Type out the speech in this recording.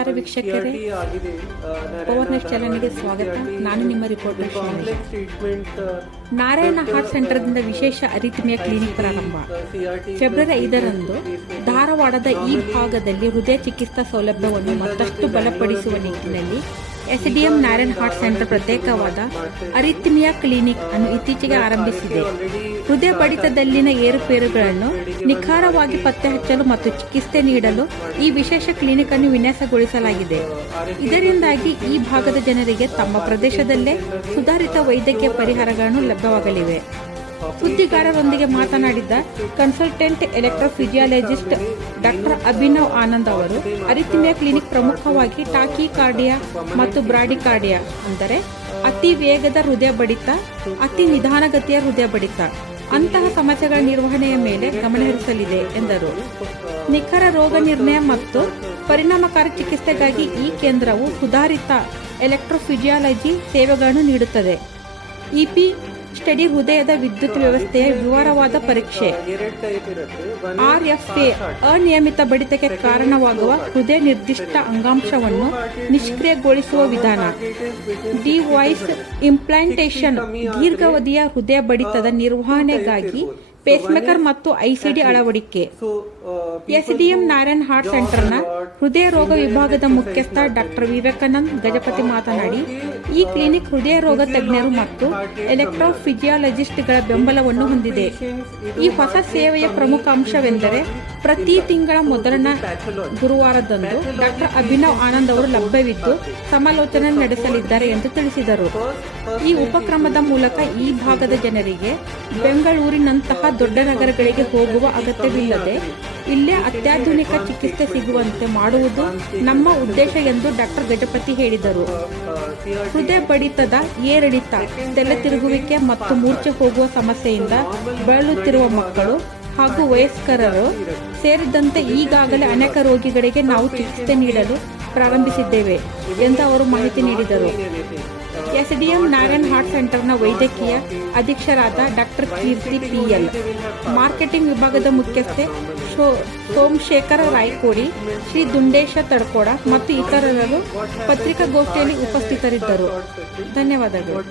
ನಮಸ್ಕಾರ ವೀಕ್ಷಕರೇ, power next ಚಾನೆಲ್ಗೆ ಸ್ವಾಗತ. ನಾನು ನಿಮ್ಮ ರಿಪೋರ್ಟರ್ ಶ್ರೀನಿಧಿ. ನಾರಾಯಣ ಹಾರ್ಟ್ ಸೆಂಟರ್ದಿಂದ ವಿಶೇಷ ಅರಿಥಮಿಯಾ ಕ್ಲಿನಿಕ್ ಪ್ರಾರಂಭ. ಫೆಬ್ರವರಿ 5ರಂದು ಧಾರವಾಡದ ಈ ಭಾಗದಲ್ಲಿ ಹೃದಯ ಚಿಕಿತ್ಸಾ ಸೌಲಭ್ಯವನ್ನು ಮತ್ತಷ್ಟು ಬಲಪಡಿಸುವ ನಿಟ್ಟಿನಲ್ಲಿ ಎಸ್ಡಿಎಂ ನಾರಾಯಣ ಹಾರ್ಟ್ ಸೆಂಟರ್ ಪ್ರತ್ಯೇಕವಾದ ಅರಿಥಮಿಯಾ ಕ್ಲಿನಿಕ್ ಅನ್ನು ಇತ್ತೀಚೆಗೆ ಆರಂಭಿಸಿದೆ. ಹೃದಯ ಬಡಿತದಲ್ಲಿನ ಏರುಪೇರುಗಳನ್ನು ನಿಖರವಾಗಿ ಪತ್ತೆ ಹಚ್ಚಲು ಮತ್ತು ಚಿಕಿತ್ಸೆ ನೀಡಲು ಈ ವಿಶೇಷ ಕ್ಲಿನಿಕ್ ಅನ್ನು ವಿನ್ಯಾಸಗೊಳಿಸಲಾಗಿದೆ. ಇದರಿಂದಾಗಿ ಈ ಭಾಗದ ಜನರಿಗೆ ತಮ್ಮ ಪ್ರದೇಶದಲ್ಲೇ ಸುಧಾರಿತ ವೈದ್ಯಕೀಯ ಪರಿಹಾರಗಳನ್ನು ಲಭ್ಯವಾಗಲಿವೆ. ಸುದ್ದಿಗಾರರೊಂದಿಗೆ ಮಾತನಾಡಿದ ಕನ್ಸಲ್ಟೆಂಟ್ ಎಲೆಕ್ಟ್ರೋಫಿಸಿಯಾಲಜಿಸ್ಟ್ ಡಾಕ್ಟರ್ ಅಭಿನವ್ ಆನಂದ್ ಅವರು, ಅರಿಥಮಿಯಾ ಕ್ಲಿನಿಕ್ ಪ್ರಮುಖವಾಗಿ ಟಾಕಿಕಾರ್ಡಿಯಾ ಮತ್ತು ಬ್ರಾಡಿಕಾರ್ಡಿಯಾ ಅಂದರೆ ಅತಿ ವೇಗದ ಹೃದಯ ಬಡಿತ, ಅತಿ ನಿಧಾನಗತಿಯ ಹೃದಯ ಬಡಿತ ಅಂತಹ ಸಮಸ್ಯೆಗಳ ನಿರ್ವಹಣೆಯ ಮೇಲೆ ಗಮನಹರಿಸಲಿದೆ ಎಂದರು. ನಿಖರ ರೋಗ ನಿರ್ಣಯ ಮತ್ತು ಪರಿಣಾಮಕಾರಿ ಚಿಕಿತ್ಸೆಗಾಗಿ ಈ ಕೇಂದ್ರವು ಸುಧಾರಿತ ಎಲೆಕ್ಟ್ರೋಫಿಸಿಯಾಲಜಿ ಸೇವೆಗಳನ್ನು ನೀಡುತ್ತದೆ. ಇಪಿ ಸ್ಟಡಿ ಹೃದಯದ ವಿದ್ಯುತ್ ವ್ಯವಸ್ಥೆಯ ವಿವರವಾದ ಪರೀಕ್ಷೆ, RFA ಅನಿಯಮಿತ ಬಡಿತಕ್ಕೆ ಕಾರಣವಾಗುವ ಹೃದಯ ನಿರ್ದಿಷ್ಟ ಅಂಗಾಂಶವನ್ನು ನಿಷ್ಕ್ರಿಯಗೊಳಿಸುವ ವಿಧಾನ, ಡಿವೈಸ್ ಇಂಪ್ಲಾಂಟೇಷನ್ ದೀರ್ಘಾವಧಿಯ ಹೃದಯ ಬಡಿತದ ನಿರ್ವಹಣೆಗಾಗಿ ಪೇಸ್ಮೇಕರ್ ಮತ್ತು ಐಸಿಡಿ ಅಳವಡಿಕೆ. ಎಸ್ಡಿಎಂ ನಾರಾಯಣ ಹಾರ್ಟ್ ಸೆಂಟರ್ನ ಹೃದಯ ರೋಗ ವಿಭಾಗದ ಮುಖ್ಯಸ್ಥ ಡಾಕ್ಟರ್ ವಿವೇಕಾನಂದ್ ಗಜಪತಿ ಮಾತನಾಡಿ, ಈ ಕ್ಲಿನಿಕ್ ಹೃದಯ ರೋಗ ತಜ್ಞರು ಮತ್ತು ಎಲೆಕ್ಟ್ರೋಫಿಸಿಯಾಲಜಿಸ್ಟ್ಗಳ ಬೆಂಬಲವನ್ನು ಹೊಂದಿದೆ. ಈ ಹೊಸ ಸೇವೆಯ ಪ್ರಮುಖ ಅಂಶವೆಂದರೆ ಪ್ರತಿ ತಿಂಗಳ ಮೊದಲನ ಗುರುವಾರದಂದು ಡಾಕ್ಟರ್ ಅಭಿನವ್ ಆನಂದ್ ಅವರು ಲಭ್ಯವಿದ್ದು ಸಮಾಲೋಚನೆ ನಡೆಸಲಿದ್ದಾರೆ ಎಂದು ತಿಳಿಸಿದರು. ಈ ಉಪಕ್ರಮದ ಮೂಲಕ ಈ ಭಾಗದ ಜನರಿಗೆ ಬೆಂಗಳೂರಿನಂತಹ ದೊಡ್ಡ ನಗರಗಳಿಗೆ ಹೋಗುವ ಅಗತ್ಯವಿಲ್ಲದೆ ಇಲ್ಲೇ ಅತ್ಯಾಧುನಿಕ ಚಿಕಿತ್ಸೆ ಸಿಗುವಂತೆ ಮಾಡುವುದು ನಮ್ಮ ಉದ್ದೇಶ ಎಂದು ಡಾಕ್ಟರ್ ಗಜಪತಿ ಹೇಳಿದರು. ಹೃದಯ ಬಡಿತದ ಏರಿಳಿತ, ತಲೆ ತಿರುಗುವಿಕೆ ಮತ್ತು ಮೂರ್ಛೆ ಹೋಗುವ ಸಮಸ್ಯೆಯಿಂದ ಬಳಲುತ್ತಿರುವ ಮಕ್ಕಳು ಹಾಗೂ ವಯಸ್ಕರರು ಸೇರಿದಂತೆ ಈಗಾಗಲೇ ಅನೇಕ ರೋಗಿಗಳಿಗೆ ನಾವು ಚಿಕಿತ್ಸೆ ನೀಡಲು ಪ್ರಾರಂಭಿಸಿದ್ದೇವೆ ಎಂದು ಅವರು ಮಾಹಿತಿ ನೀಡಿದರು. ಎಸ್ಡಿಎಂ ನಾರಾಯಣ ಹಾರ್ಟ್ ಸೆಂಟರ್ನ ವೈದ್ಯಕೀಯ ಅಧೀಕ್ಷಕರಾದ ಡಾಕ್ಟರ್ ಕೀರ್ತಿ PL, ಮಾರ್ಕೆಟಿಂಗ್ ವಿಭಾಗದ ಮುಖ್ಯಸ್ಥೆ ಸೋಮಶೇಖರ ರಾಯಕೋಡಿ, ಶ್ರೀ ದುಂಡೇಶ ತಡ್ಕೋಡ ಮತ್ತು ಇತರರು ಪತ್ರಿಕಾಗೋಷ್ಠಿಯಲ್ಲಿ ಉಪಸ್ಥಿತರಿದ್ದರು. ಧನ್ಯವಾದಗಳು.